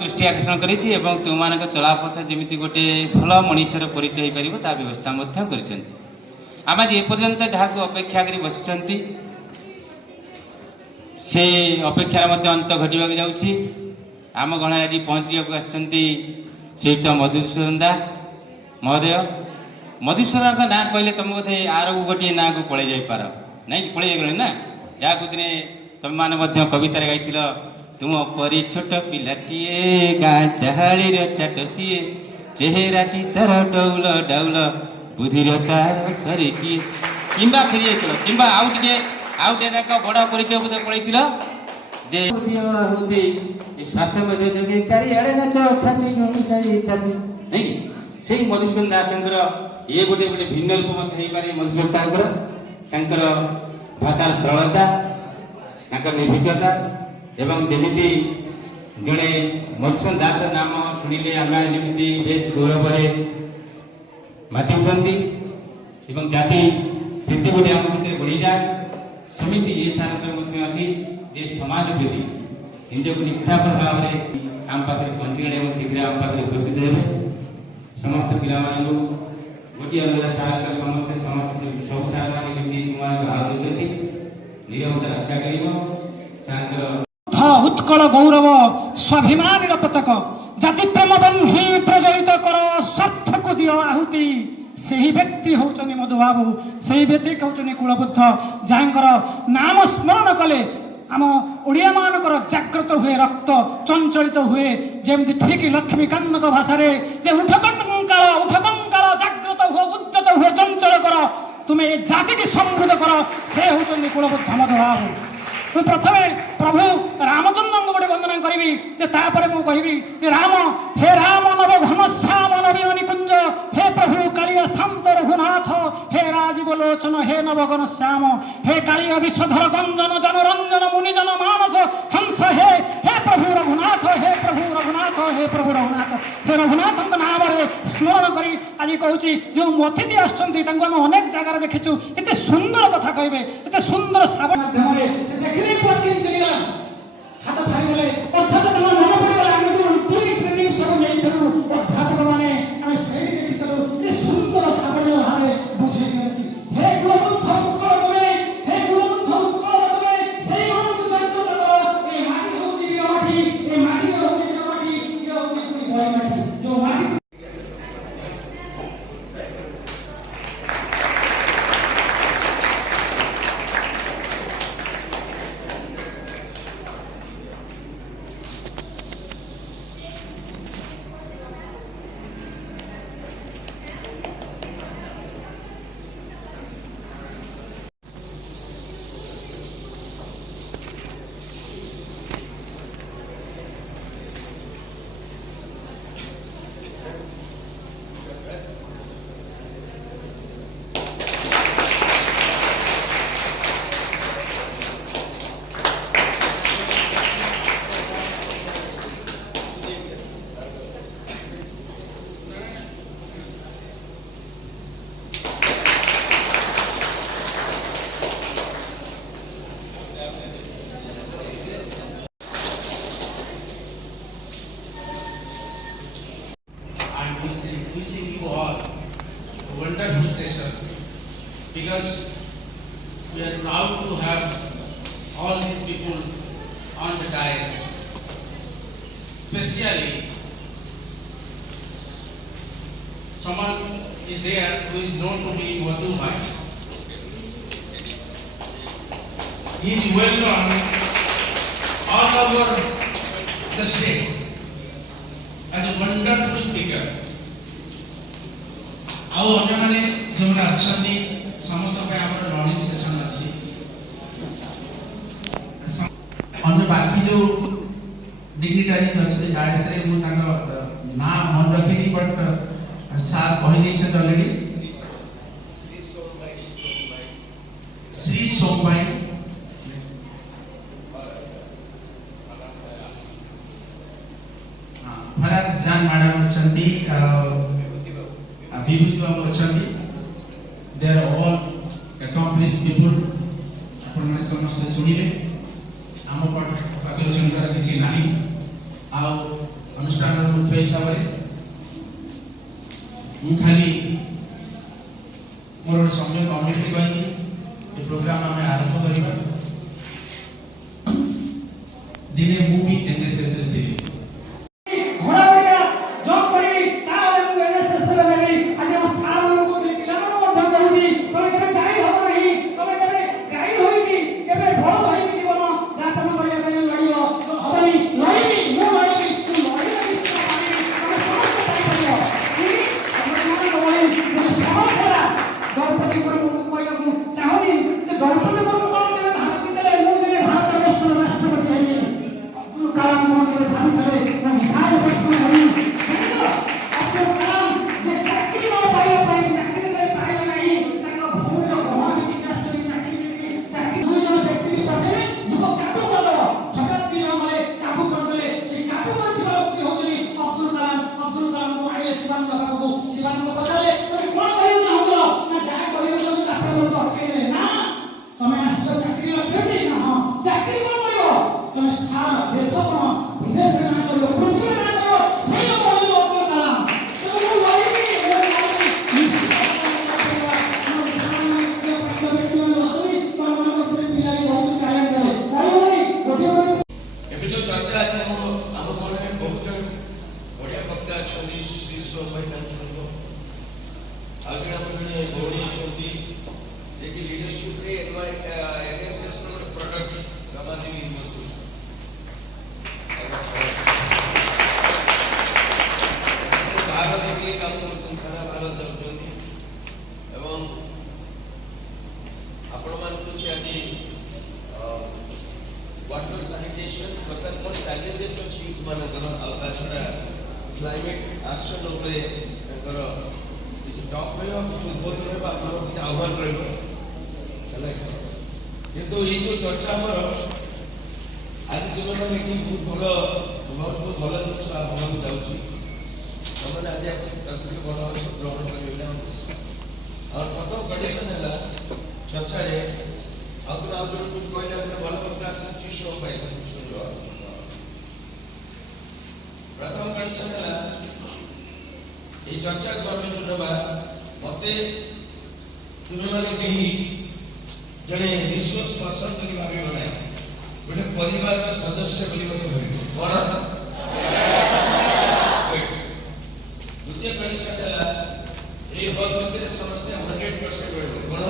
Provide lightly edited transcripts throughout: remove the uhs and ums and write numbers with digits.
दृष्टि आकर्षण करिछि एवं तुमମାନଙ୍କ चलापथ जेमिति गोटे भल मनीषर परिचय हो पारिबो ता व्यवस्था मध्य करिसंती। आम आज एपर्यंत जहाँ को अपेक्षा करी बसिसंती से अपेक्षार मध्य अंत घटिबा जाउछि। आम गणे आज पहुँचीବାକୁ आसंती श्रीयुक्त मधुसूदन दास महोदय। मधुसूदन का ना कहले तुम बोधे आर गोटे ना को पड़े जाई पार नहीं पड़े गले ना जहाँ दिने तुम मैंने कवितार गाई तुम परी छोट पिलाटीए गाँ चाहाड़ी चाट सीए चेहराटी तार डौल डाउल बुधिर तार सरी किए किंबा फेरी कि आउटे बड़ परिचय बोधे पड़े जे स्वार्थ मध्य जगे चारिआडे नाच छाती छाती नहीं से मधुसूदन दासंकर ये गोटे गोटे भिन्न रूप मत हो पारे। मधुसूदन साहर भाषार सरलता निर्भीकता एवं जमीती जड़े मधुसूदन दास नाम शुणिले आम जमी बेस गौरव माति उठती एवं जाति प्रीति गोटे आम भर बढ़ी जाए सेमती ये सारे अच्छी जे समाज प्रति निजक निष्ठापर भाव में आम पाखे पंचीगढ़ और शीघ्र आम पाखे उपस्थित हे समस्त पिला गोटे अलग सार समस्ते समस्त सब सार मैंने आदि निरवता रक्षा कर उत्कल गौरव स्वाभिमान पतक जाति प्रेम बंधी प्रज्वलित कर स्वार्थ को दियो आहुति से ही व्यक्ति होचनी मधुबाबू से व्यक्ति होचनी कुलबुद्ध जहाँकर नाम स्मरण कले आम ओडिया मानकर जागृत हुए रक्त चंचलित हुए जमी ठीक लक्ष्मीकांत भाषा जे उठ कंकाल जागृत हुए उद्यत हुए चंचल कर तुम्हें जाति की समृद्ध कर से होचनी कुलबुद्ध मधुबाबू। तो प्रथमे प्रभु रामचंद्र को गोटे वंदना करी मुझे राम हे राम नव घन श्याम नवीन निकुंज हे प्रभु कालिया शांत रघुनाथ हे राजीव लोचन हे नवगन श्याम हे कालिया विषधर गंजन जनरंजन मुनिजन मानस हंस हे प्रभु रघुनाथ हे प्रभु रघुनाथ हे प्रभु रघुनाथ से रघुनाथ नाम स्मरण करी आज कहूँ जो अतिथि आसुँच अनेक जगार देखीचु एत सुंदर कथा कहे एत सुंदर सावन हाथ छाड़गले अर्थात मन पड़गला आम जो ट्रेनिंग सब नहीं अध्यापक मैंने आम से देखी सुंदर सावलीय भाव बुझे दिखती हे कुलबुद्ध उत्कल तुमे हे कुलबुद्ध उत्कल तुमे से जागृत कर ए माटी होची वीरमाटी ए माटी होची वीरमाटी ये होची पूरी बड़ी माटी जो माटी wishing you all a wonderful session because we are proud to have all these people on the dais, especially someone is there who is known to be Madhu Bhai. He is well known all over the state as a wonderful speaker. ଆଉ ଅନ୍ୟମାନେ ଯେଉଁମାନେ ଆସିଛନ୍ତି ସମସ୍ତଙ୍କ ପାଇଁ ଆମର learning session ଅଛି। ଅନ୍ୟ ବାକି ଯେଉଁ ଡିଗ୍ନିଟାରି ଅଛନ୍ତି ଡାଏସ୍ରେ ମୁଁ ତାଙ୍କ ନାଁ ମନେ ରଖିନି ବଟ୍ ସାର୍ କହିଦେଇଛନ୍ତି ଅଲରେଡ଼ି। ଶ୍ରୀ ସୋମଭାଇ ଫରାଜ ଜାନ୍ ମ୍ୟାଡ଼ାମ୍ ଅଛନ୍ତି विभूति बाबू अच्छा they are all accomplish people आपने समस्त शुणे आम पाखे सुनकर किसी ना आ अनुष्ठान मुख्य हिसाब से खाली मोर समय अनुमति कही ये प्रोग्राम आम आरंभ करवा दिने मुझे एनएसएस थी वाटर सैनिटेशन प्रकल्प चैलेंजेस अच्छी यूथ मानकर छड़ा क्लाइमेट एक्शन उपरे ताकर किसी टॉक रहबा किसी उद्बोधन रहबा आपन किसी आह्वान रहबा चला किंतु ये जो चर्चा हमर आज तुम माने कि बहुत भलो चर्चा होगा जाउची हमने आज तंत्र बड़ा ग्रहण करिला और प्रथम कंडीशन है चर्चा रे अगर आप जो कुछ कहले अपने भलो प्रकार से चीज हो पाए सुन लो प्रथम कंडीशन है ये चर्चा को हमें जो नबा मते तुम्हें माने कहीं जने विश्वास पर्सन करी भाबी बनाए गोटे परिवार का सदस्य बोली मते भाबी कोन द्वितीय कंडीशन है ये हॉल में समझते 100% रहबो कोन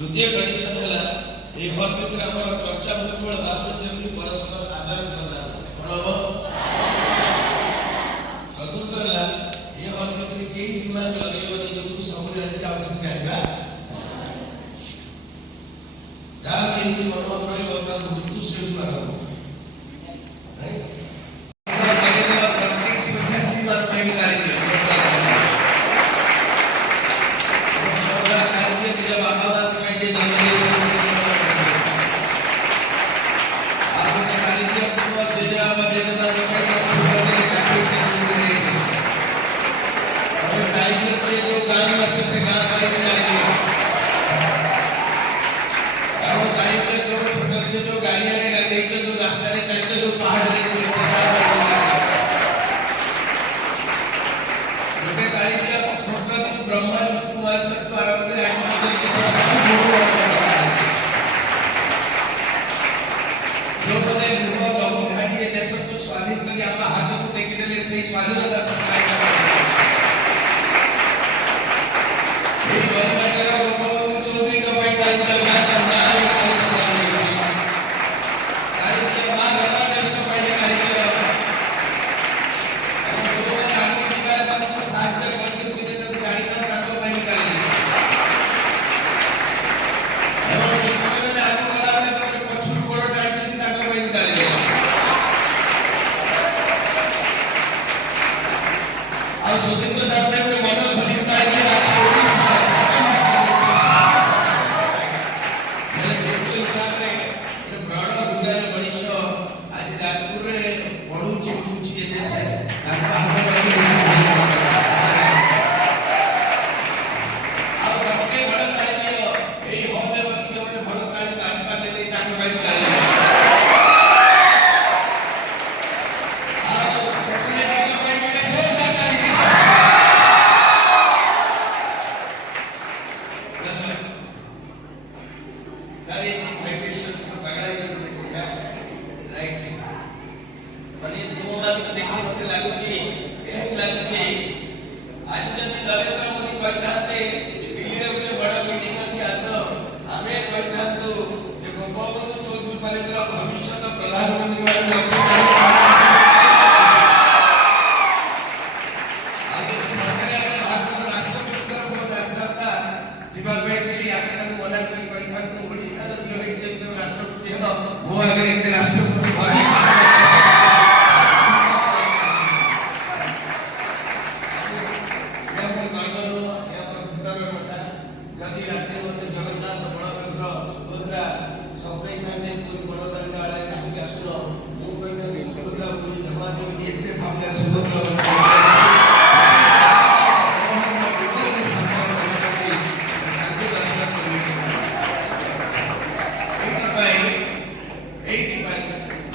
द्वितीय कंडीशन है ये हॉल में हमर चर्चा बिल्कुल भाषण देबी परस्पर आदान प्रदान कोन हो चतुर्थ है ये हॉल में के दिमाग लगेयो जो तू समझ रहे आप कुछ कहबा यार इनकी मनोभाव रहे होगा मृत्यु से भी मारो नहीं ଦିନ ଦେଖି ମତେ ଲାଗୁଛି ଏମିତି ଲାଗୁଛି ଆଜି ଯଦି ନରେନ୍ଦ୍ର ମୋଦି କହିଥାନ୍ତେ ଦିଲ୍ଲୀରେ ଗୋଟେ ବଡ ମିଟିଂ ଅଛି ଆସ ଆମେ କହିଥାନ୍ତୁ ଯେ ଗୋପବନ୍ଧୁ ଚୌଧୁରୀ ପାଣିଗ୍ରାହୀର ଭବିଷ୍ୟତ ପ୍ରଧାନମନ୍ତ୍ରୀ ଭାବେ ଯିବା ପାଇଁ ଦିଲ୍ଲୀ ଆମେ ତାଙ୍କୁ ମନା କରି କହିଥାନ୍ତୁ ଓଡ଼ିଶାର ଝିଅ ହେଇକି ଯଦି ତମେ ରାଷ୍ଟ୍ରପତି ହେବ ମୋ ଆଗରେ ଏତେ ରାଷ୍ଟ୍ରପତି ଯଦି ରାତିରେ ମତେ ଜଗନ୍ନାଥ ବଳଭଦ୍ର ସୁଭଦ୍ରା ସ୍ୱପ୍ନେଇଥାନ୍ତେ ପୁରୀ ବଡ଼ଦାଣ୍ଡ ଆଡ଼େ କାହିଁକି ଆସୁନ ମୁଁ କହିଥାନ୍ତି ସୁଭଦ୍ରା ପୁରୀ ଜମା ଯେମିତି ଏତେ ସାମ୍ନାରେ ସୁଭଦ୍ରା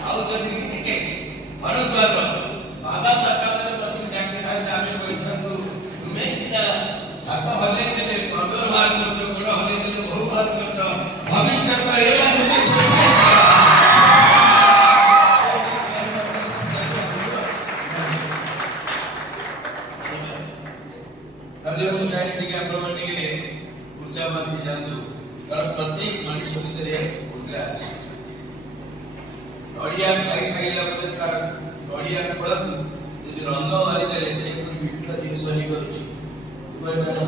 ଆଉ ଯଦି ଋଷିକେଶ ଭରଦ୍ୱାଜ ବାବା ପାଖରେ ବସି ଡାକିଥାନ୍ତେ ଆମେ କହିଥାନ୍ତୁ ତୁମେ ସିନା ହାତ ହଲେଇ ଦେଲେ ପଗର ବାହାର କରୁଛ ଗୋଡ଼ ହଲେଇ ଦେଲେ ବହୁ ବାହାର କରୁଛ ଭବିଷ୍ୟତ ଏମାନଙ୍କୁ ମୁଁ ଚାହେଁ ଟିକେ ଆପଣମାନେ ଟିକେ ଉର୍ଜା ବାନ୍ଧି ଯାଆନ୍ତୁ କାରଣ ପ୍ରତ୍ୟେକ ମଣିଷ ଭିତରେ ଉର୍ଜା ଅଛି ନଡ଼ିଆ ଖାଇସାରିଲା ପରେ ତାର ନଡ଼ିଆ ଖୋଳକୁ ଯଦି ରଙ୍ଗ ମାରିଦେଲେ ସେ ବିଭିନ୍ନ ଜିନିଷ ହେଇପାରୁଛି ତୁମେ ମାନେ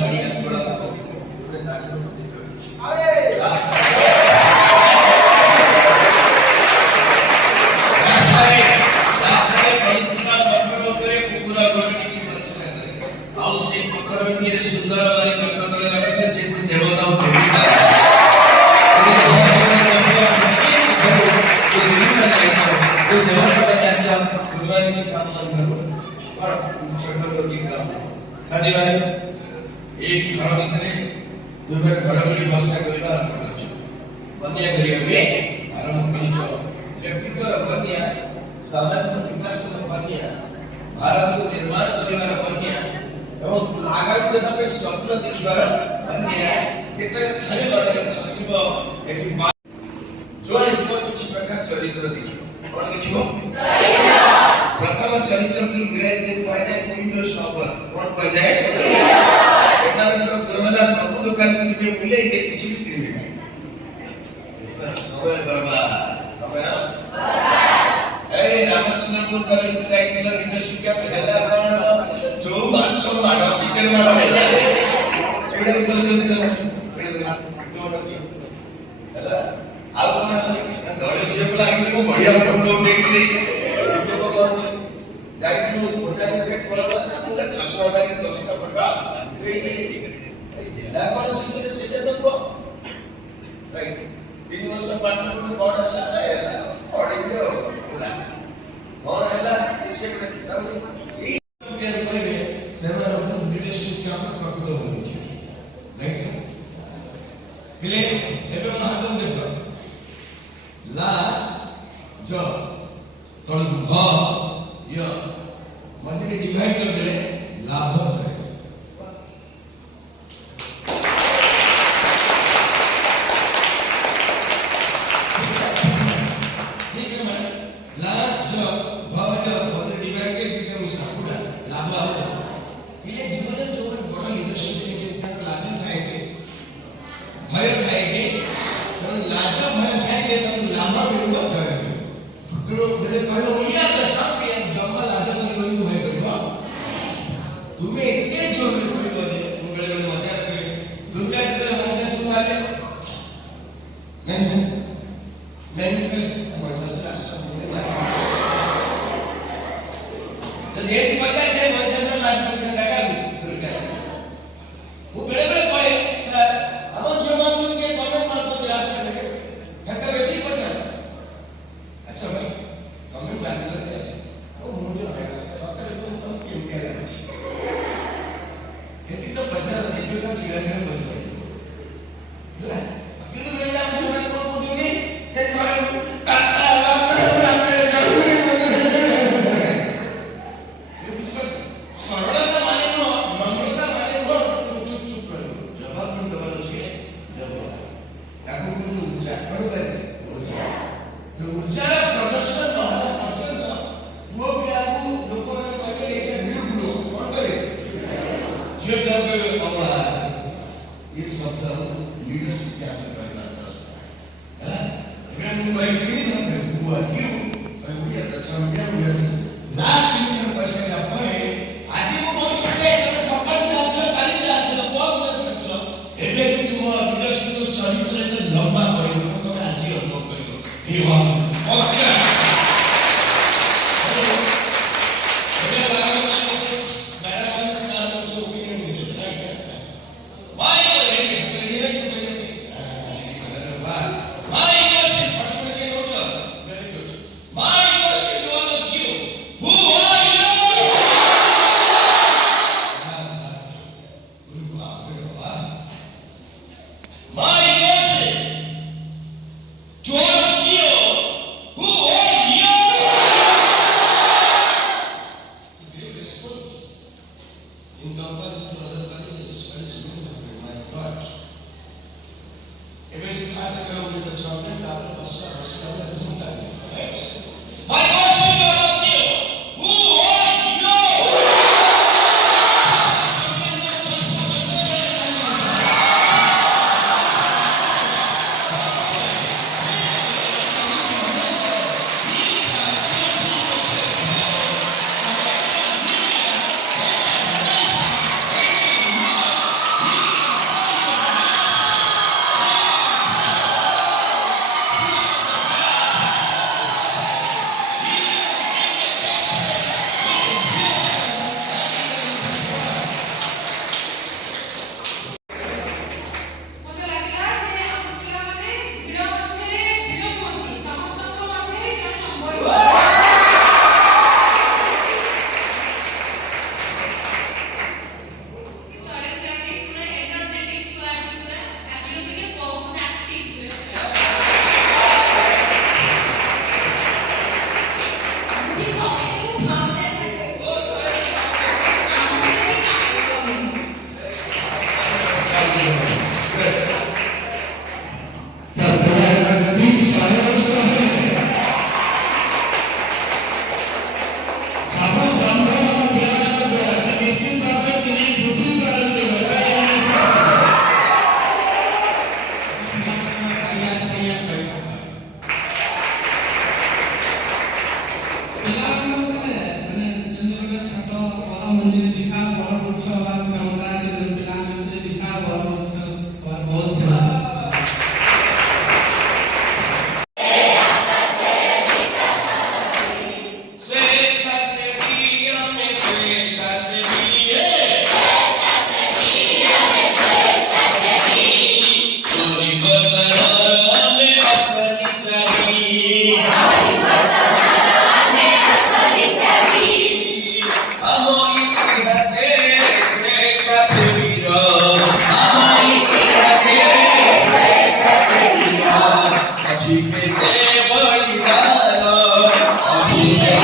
ନଡ଼ିଆ ଖୋଳକୁ ତୁମେ ତାକୁ ଦେଇପାରୁଛି ରାସ୍ତାରେ ପଡ଼ିଥିବା ପଥର ଉପରେ କୁକୁର ଗୋଡ଼ଟିକି ପରିଷ୍କାର କରେ ଆଉ ସେଇ ପଥର ଭିତରେ ସୁନ୍ଦର ମାରି ଗଛ ତଳେ ରଖିଲେ ସେ ଦେବତାକୁ ଦେବତା साथी भाई एक घर भिତରେ दुईबार घर गली वर्षा କରିବା ଆରମ୍ଭ କରିଛୁ ବନ୍ୟା କରିବାକୁ ଆରମ୍ଭ କରିଛୁ ବ୍ୟକ୍ତିଗତ ବନ୍ୟା ସାମାଜିକ ବିକାଶର ବନ୍ୟା ଭାରତକୁ ନିର୍ମାଣ କରିବାର ବନ୍ୟା ଏବଂ ଆଗାମୀ ଦିନ ପାଇଁ ସ୍ୱପ୍ନ ଦେଖିବାର ବନ୍ୟା ଯେତେବେଳେ ଥରେ ମନରେ ବସିଯିବ ଏଠି ଯୁଆଡ଼େ ଯିବ କିଛି ପ୍ରକାର ଚରିତ୍ର ଦେଖିବ କ'ଣ ଦେଖିବ ପ୍ରଥମ ଚରିତ୍ରକୁ ଇଂରାଜୀରେ କୁହାଯାଏ ୱିଣ୍ଡୋ ସପର କ'ଣ କୁହାଯାଏ ଏମାନଙ୍କର ଗୃହଲା ସବୁ ଦୋକାନକୁ ଯିବେ ବୁଲେଇବେ କିଛି ବି କିଣିବେ ନାହିଁ ସମୟ ବର୍ବାଦ ସମୟ ରାମଚନ୍ଦ୍ରପୁର କଲେଜରେ ଯାଇଥିଲ ଇଣ୍ଟରସିଟି ହେଲା କ'ଣ ଯୋଉ ମାଛ ମାଡ଼ ଚିକେନ ମାଡ଼ ହେଲା ଆଉ କ'ଣ ଦଳେ ଝିଅ ପିଲା ମୁଁ ବଢିଆ ଫଟୋ ଉଠେଇଥିଲି ଯାଇଥିଲୁ ଭୋଟାର ସେ ଖୋଳା ପୁରା ଚଷମା ମାରିକି 10ଟା ଫଟୋ ଆପଣ ଶିଖିଲେ ସେଇଟା ତ କୁହ ରାଇଟ୍ 3 ବର୍ଷ ପାଠ ପଢ଼ି କ'ଣ ହେଲା ପଢ଼ିବି ଆଉ କ'ଣ ହେଲା ସେ କହିବେ ସେମାନେ ହେଉଛନ୍ତି ବ୍ରିଟିଶ ଶିକ୍ଷକ ପ୍ରକୃତ ବନ୍ଧୁ ରାଇଟ୍ ସାର୍ ପିଲେ ଏବେ ମହାତ୍ମ ଦେଖ ଲା ଜ ତଳକୁ ଭ ୟ मझे डिवाइड कर दे लाभ है ठीक है मैं ला जो भाव जो मझे डिवाइड के कि हम सापुडा लाभ आ पिले जीवन जो बड़ लीडरशिप के चिंता लाज थाए के भय थाए के तो लाज भय छाई के तुम लाभ मिलबो जय तो बेले कहलो ओलिया तो चैंपियन जम्मा लाज तुम्हें इतने जोर में कोई बोले मुंगले में मजा आते दुनिया की तरह मजा सुन वाले नहीं सुन नहीं निकले मजा से आशा मुझे मारे तो ये मजा है मजा से लाज में लगा दुर्गा वो बड़े कोई सर अब जो बात के कमेंट मार को दिलासा करेंगे खत्म व्यक्ति पहुंचा अच्छा भाई कमेंट मार स्वेच्छा से दिया में स्वेच्छा से दिए कोई बदला में असली चाहिए हम इतिहास से स्वेच्छा से वीरो हम इतिहास से स्वेच्छा से वीरो अच्छी के ते बड़ी जानो अच्छी के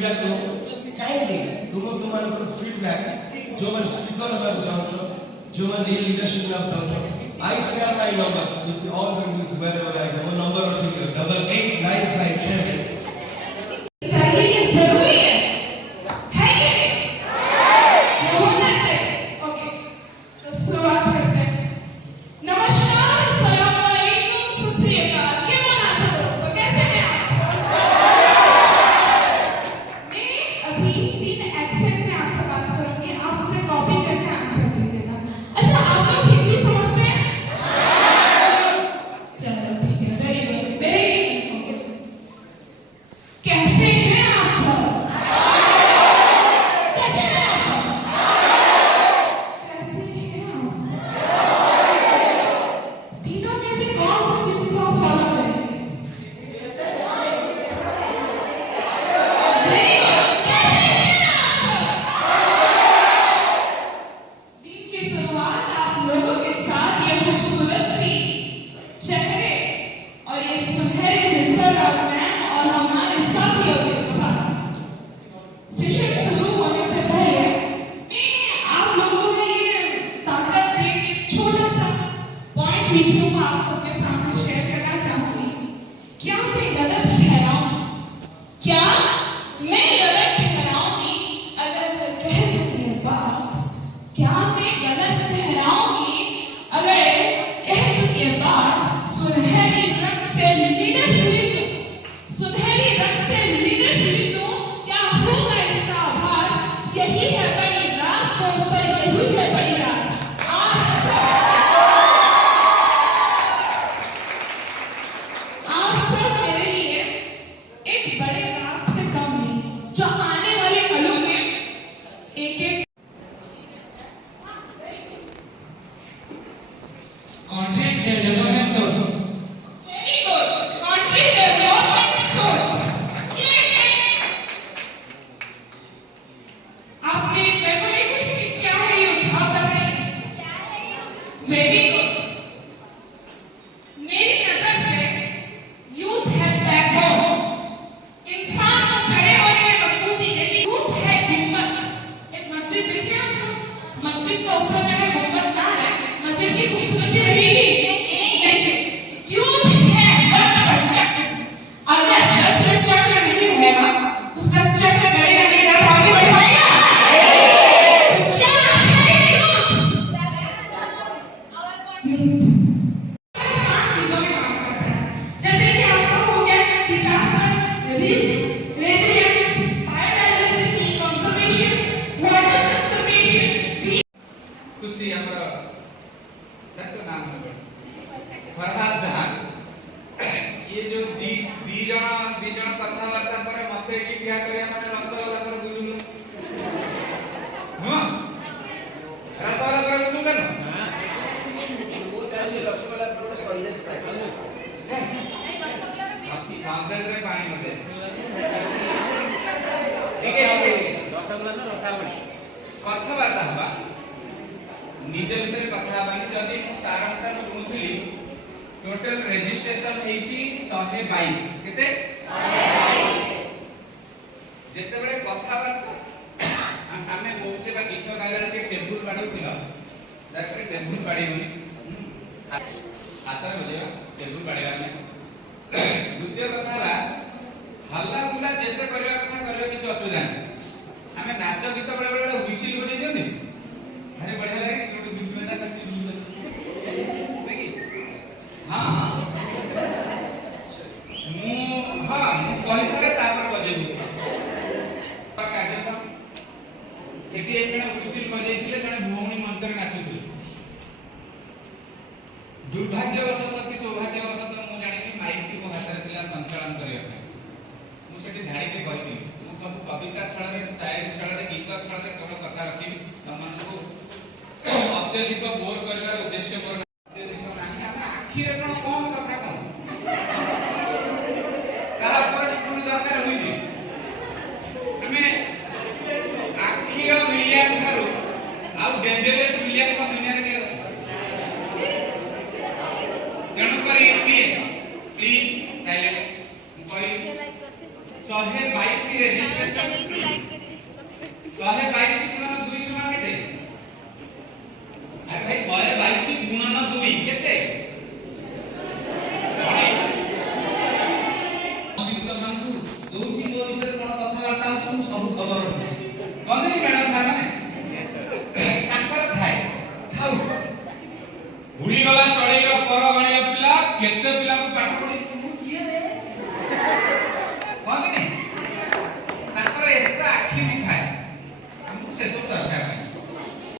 फीडबैक लो कहीं तुम फीडबैक जो मैं स्पीकर में चाहूँ जो मैं रियल लीडरशिप में चाहूँ I share my number with all the youth wherever I go. Number रखिए 8895 चाहिए ये जरूरी है कि नहीं? ये होना चाहिए। ओके, तो शुरुआत करते हैं। नमस्कार, अस्सलाम वालेकुम, सत श्री अकाल। केमन आछो दोस्तों, कैसे हैं आप सब? मैं अभी 3 एक्सेंट में आपसे बात करूंगी, आप उसे कॉपी करके आंसर दीजिएगा। अच्छा, आप लोग हिंदी समझते हैं? चलो ठीक है, वेरी गुड, वेरी गुड। कैसे हैं आप सब? कैसे हैं आप सब? कैसे हैं आप सब? तीनों में से कौन सी चीज को आप फॉलो करेंगे? वेरी गुड, कैसे हैं आप सब? दिन की शुरुआत आप लोगों के साथ ये खूबसूरत सी चेहरे और ये सुनहरे से सर और मैम और हमारे साथियों के साथ सेशन शुरू होने से पहले मैं आप लोगों को ये ताकत दे के छोटा सा पॉइंट लिखी हूँ आप सबके सामने शेयर करना चाहूंगी। क्या मैं गलत ठहराऊं? क्या मैं गलत ठहराऊंगी अगर कह दूं ये बात? क्या मैं गलत ठहराऊंगी अगर कह दूं ये बात? सुनहरी रंग से लीडरशिप दूं, क्या होगा इसका आभार? यही है बड़ी राज दोस्तों, यही है बड़ी राज। आप सब मेरे लिए एक बड़े राज से कम नहीं, जो आने वाले कलों में एक एक content development source very good content development source. आपने मेमोरी कुछ भी क्या है ये आप बताइए। Very good. मेरी नजर से यूथ है बैकबोन, इंसान को खड़े होने में मजबूती देती। यूथ है गुंबद। एक मस्जिद देखिए आप लोग, मस्जिद का ऊपर में अगर गुंबद ना रहे, मस्जिद की खूबसूरती रहेगी नहीं। यूथ है रथ का चक्र। अगर रथ में चक्र नहीं रहेगा, उसका चक्र गड़ेगा नहीं, रथ आगे बढ़ पाएगा। तो क्या है यूथ? यूथ 5 चीजों में काम करता है, जैसे कि आपका हो गया disaster risk, resilience, biodiversity conservation, water conservation. खुशी हमर तक नाम है फरहाद जहां ये जो दी जण कथावार्ता पर मते एठी ठिया करिया माने रसगोल्ला पर बुझुलु नो रसगोल्ला पर बुझुलु केन वो ताले रसगोल्ला पर संदेश था आपकी संदेश रे पानी मते ठीक है रसगोल्ला ना रसावली कथावार्ता हबा निजे भितर कथा बानी जदी मु सारंता सुनुथिली टोटल रजिस्ट्रेशन हेची 122 केते 122 जेते बळे कथावार्ता आमे कोचे बा गीत गाले के टेबुल बाडुतिला डायरेक्ट टेबुल बाडीबनी आतर बजेगा टेबुल बाडीगा में द्वितीय कथा ला हल्ला गुला जेते करबा कथा करबे किछ असुविधा नहीं आमे नाच गीत बळे बळे हुइसिल बजे दियोनी अरे बढ़िया लगे कि तो 20 मिनट तक नहीं हां मु कहि सारे तापर बजे कार्यक्रम सेठी एक जण हुइसिल बजे दिले जण भौणी मंच रे नाचुथिले दुर्भाग्यवशत कि सौभाग्यवशत मु जानि कि माइक टी को हाथ रे दिला संचालन करिया मु सेठी धाड़ी के कहि मु कविता छळ रे शायरी छळ रे गीत छळ रे केवल कथा रखी तमन को अत्यधिक बोर करबार उद्देश्य पर अत्यधिक नाही हम आखि रे कोन कम कथा कोन कहा पर पूरी दरकार होई छी हमें आखि रो मिलियन थारु आ डेंजरस मिलियन को दुनिया रे के अछि जण पर प्लीज साइलेंट कोई 122 ରେଜିଷ୍ଟ୍ରେସନ 122 ଗୁଣନ 2 ସମାନ କେତେ? ଆରେ ଭାଇ 122 ଗୁଣନ 2 କେତେ? ଯୋଉଠି ମୋ ବିଷୟରେ କଣ କଥାବାର୍ତ୍ତା ହଉଛି ମୁଁ ସବୁ ଖବର ରଖୁଛି। କହନ୍ତିନି ମ୍ୟାଡାମ ସାର୍ମାନେ ତାଙ୍କର ଥାଏ ଥାଉ। ବୁଡ଼ିଗଲା ଚଢ଼େଇର ପର ଗଣିବା ପିଲା କେତେ ପିଲାଙ୍କୁ ପାଠ ପଢେଇ ମୁଁ କିଏ ରେ କହନ୍ତିନି ତାଙ୍କର ଏକ୍ସଟ୍ରା ଆଖି ବି ଥାଏ। ଆମକୁ ସେସବୁ ଦରକାର